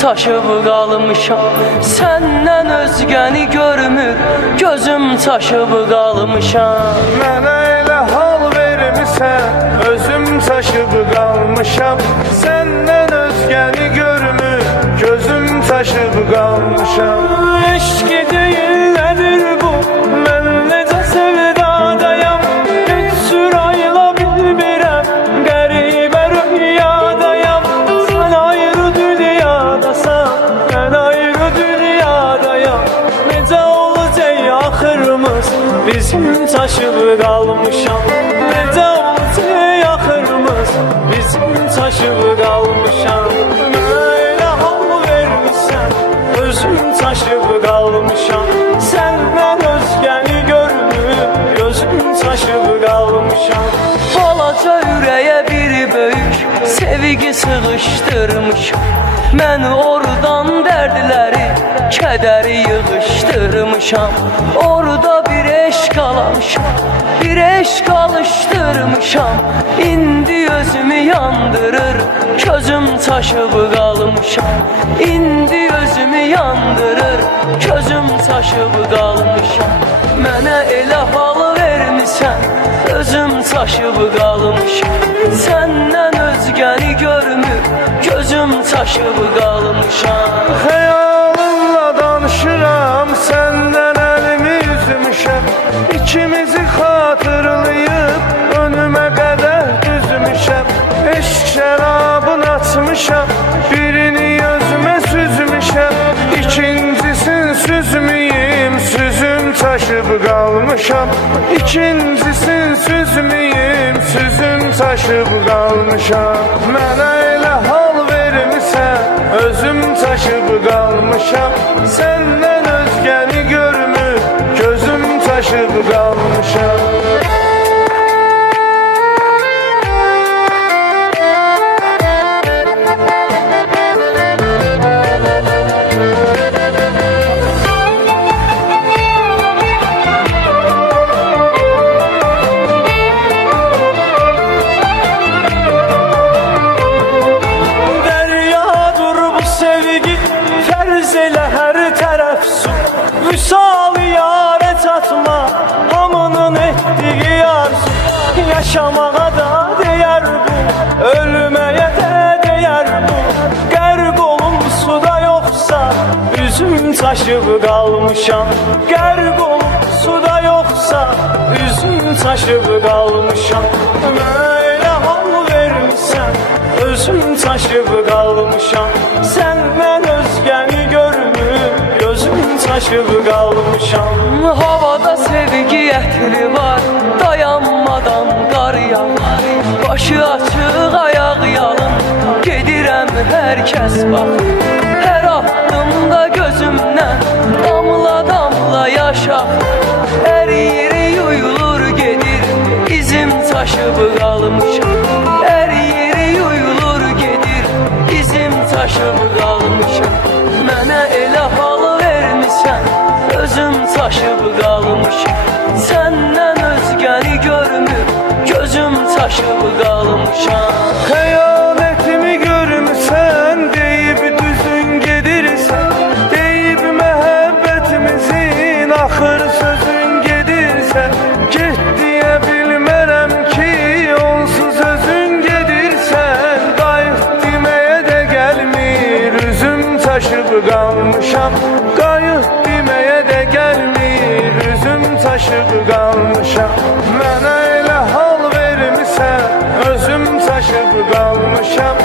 çaşıb qalmışam. Səndən özgəni görmür, gözüm çaşıb qalmışam. Mənə elə hal vermisən, özüm çaşıb qalmışam. Səndən özgəni görmür, gözüm çaşıb qalmışam. Eşki deyillədir bu, mən necə sevdadayam. Heç sürayla bilmirəm, qəribə rüyadayam. Sən ayrı dünyadasan, mən ayrı dünyadayam. Necə olacaq axırımız, bizim çaşıb qalmışam. Necə olacaq axırımız, bizim çaşıb qalmışam. Mənə hal vermisən, özüm çaşıb qalmışam. Səndən özgəni görmür, gözüm çaşıb qalmışam. Balaca ürəyə bir böyük sevgi sığışdırmışam. Mən oradan dərdləri, kədəri yığışdırmışam. Orada bir eşq alamışam, bir eşq alışdırmışam. İndi özümü yandırır, közüm çaşıb qalmışam. İndi özümü yandırır, közüm çaşıb qalmışam. Mənə elə hal vermisən, özüm çaşıb qalmışam. Səndən özgəni görmür, gözüm çaşıb qalmışam. Xəyalımla danışıram, səndən əlimi üzmüşəm. İkimizi xatırlayıb, önümə qədər düzmüşəm. Eşq şərabını açmışam, birini özümə süzmüşəm. İkincisini süzməyim, süzüm çaşıb qalmışam. İkincisini süzməyim, süzüm çaşıb qalmışam. Mənə elə hal vermisən, özüm çaşıb qalmışam. Səndən özgəni görmür, gözüm çaşıb qalmışam. Vüsal yâre çatma, hamının etdiği arzu. Yaşamağa da değer bu, ölmeye de değer bu. Qərq olum suda yoxsa, üzüm çaşıb qalmışam. Qərq olum suda yoxsa, üzüm çaşıb qalmışam. Mənə elə hal vermisən, özüm çaşıb qalmışam. Səndən özgəni görmür, gözüm çaşıb qalmışam. Havada sevgi ətri var, dayanmadan qar yağar. Başı açıq, ayaq yalın, gedirəm hər kəs baxır. Hər addımda gözümdən damla damla yaş axır. Əriyir, yuyulur, gedir, izim çaşıb qalmışam. Əriyir, yuyulur, gedir, izim çaşıb qalmışam. Mənə elə hal vermisən, özüm çaşıb qalmışam. Səndən özgəni görmür, gözüm çaşıb qalmışam. Xəyanətimi görmüsən, deyib düzün gedirsən. Deyib məhəbbətimizin axır sözün gedirsən. Get deyə bilmərəm ki, onsuz özün gedirsən. Qayıt deməyə də gəlmir, üzüm çaşıb qalmışam. Qayıt deməyə də gəlmir, üzüm çaşıb qalmışam. Mənə elə hal vermisən, özüm çaşıb qalmışam.